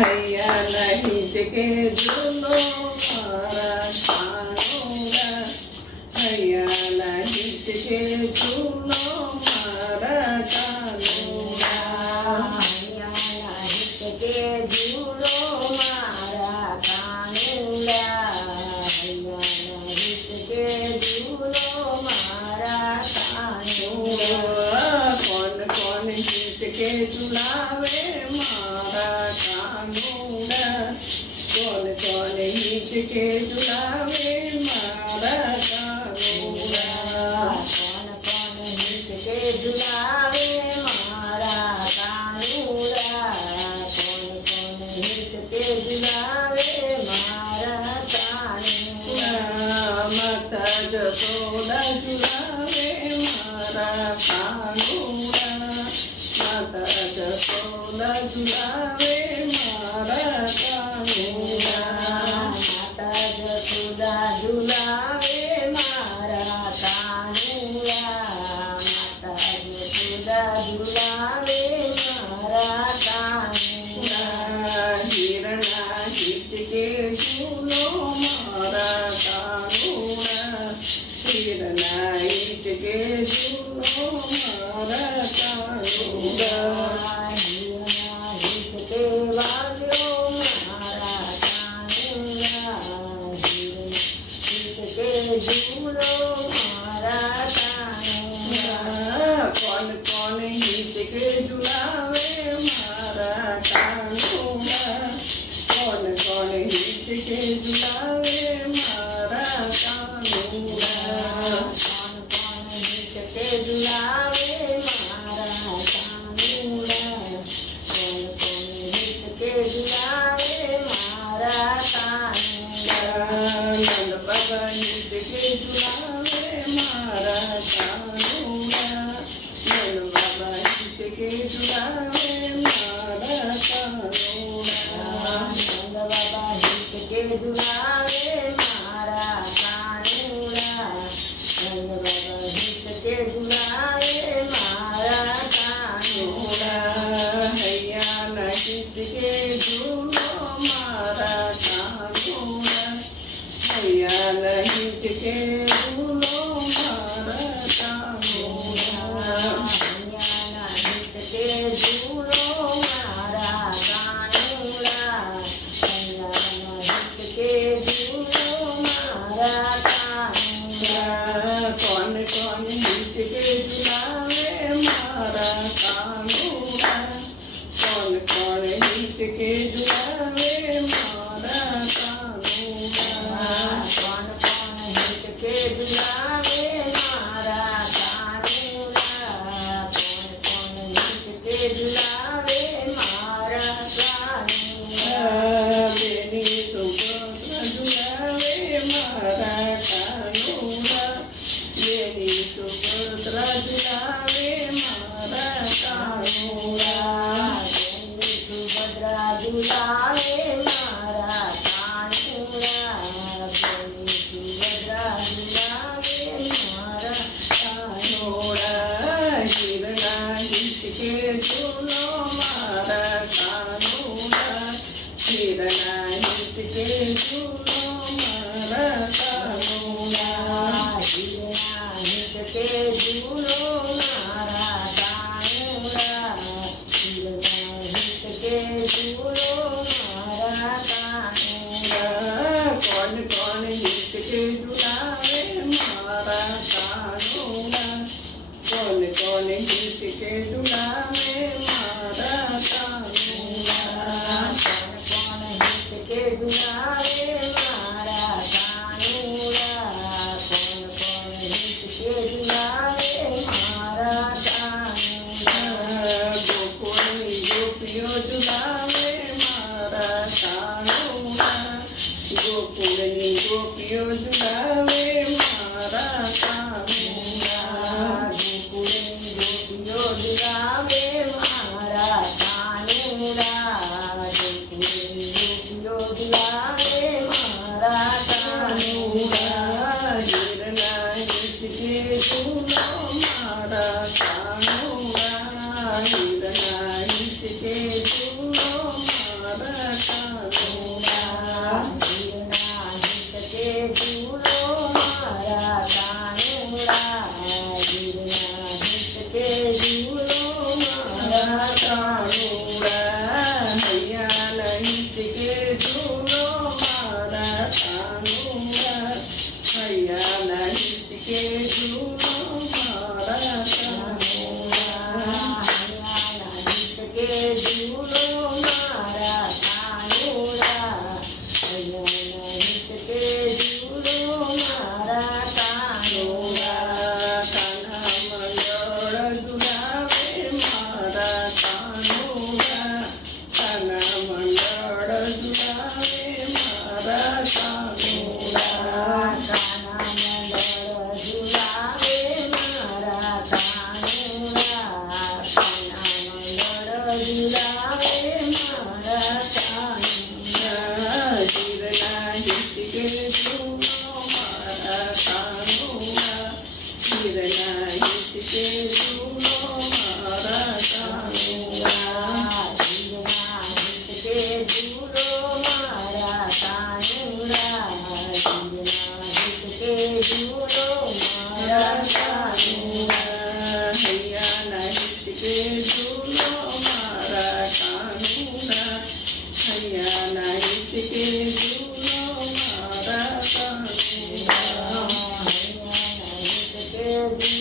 હૈયા નહીં કે ઝૂલો મારા કાનુડા, હૈયા નહીં કે ઝૂલો મારા કાનુડા, હૈયા નહીં કે ઝૂલો મારા કાનુડા, હૈયા નહીં કે ઝૂલો મારા કાનુડા. કોણ કોણ ગીત કે ઝુલાવે મારા કાનુડા, કોણ કોણ ગીત કે ઝુલાવે મારા કાનુડા, કોણ કોણ ગીત કે ઝુલાવે મારા કાનુડા, કોણ કોણ ગીત કે ઝુલાવે મારા કાનુડા. માતા જશોદા ઝુલાવે મારા કાનુડા, માતા જશોદા ઝુલાવે મારા કાનુડા, માતા જશોદા ઝુલાવે મારા કાનુડા, માતા જશોદા ઝુલાવે મારા કાનુડા. હિરણા હિચકે ઝૂલો મારા કાનુડા, હિરણા હિચકે ઝૂલો મારા કાનુડા, હિરણા હિચકે વાગ્યો મારા કાનુડા, હિચકે ઝૂલો મારા કાનુડા. કોણ કોણ હિચકે ઝુલાવે મારા કાનુડા, કોણ કોણ હિચકે ઝુલાવે મારા કાનુડા, કોણ કોણ હિચકે ઝુલાવે મારા કાનુડા, કોણ કોણ હિચકે ઝુલાવે મારા કાનુડા. નંદ બાબા હિચકે ઝુલાવે મારા કાનુડા, નંદ બાબા હિચકે ઝુલાવે મારા કાનુડા, નંદ બાબા હિચકે ઝુલાવે મારા કાનુડા, નંદ બાબા હિચકે ઝુલાવે મારા કાનુડા. હૈયા ના હિચકે ઝૂલો મારા કાનુડા, હૈયા ના હિચકે ઝૂલો મારા કાનુડા, હૈયાના હિચકે ઝૂલો મારા કાનુડા, હૈયાના હિચકે ઝૂલો મારા કાનુડા. કોણ કોણ હિચકે ઝુલાવે મારા કાનુડા, કોણ કોણ હિચકે ઝુલાવે મારા કાનુડા, કોણ કોણ હિચકે ઝુલાવે મારા કાનુડા, કોણ કોણ હિચકે ઝુલાવે મારા કાનુડા. બેની સુભદ્રા ઝુલાવે મારા કાનુડા, બેની સુભદ્રા ઝુલાવે મારા કાનુડા, સુભદ્રા ઝુલાવે મારા કાનુડા, સુભદ્રા ઝુલાવે મારા કાનુડા. હિરના હિચકે ઝૂલો મારા કાનુડા, હિરના હિચકે ઝૂલો મારા કાનુડા, હિરના હિચકે ઝૂલો મારા કાનુડા, હિરના હિચકે ઝૂલો મારા કાનુડા. કોણ કોણ હિચકે ઝુલાવે મારા કાનુડા, કોણ કોણ હિચકે ઝુલાવે મારા કાનુડા, કોણ કોણ હિચકે ઝુલાવે મારા કાનુડા, કોણ કોણ હિચકે ઝુલાવે મારા કાનુડા. ગોકુળની ગોપીઓ ઝુલાવે મારા કાનુડા, ગોકુળની ગોપીઓ ઝુલાવે મારા કાનુડા, ગોકુળની ગોપીઓ ઝુલાવે મારા કાનુડા, ગોકુળની ગોપીઓ ઝુલાવે મારા કાનુડા. હિરના હિચકે ઝૂલો મારા કાનુડા, હિરના હિચકે ઝૂલો મારા જીવન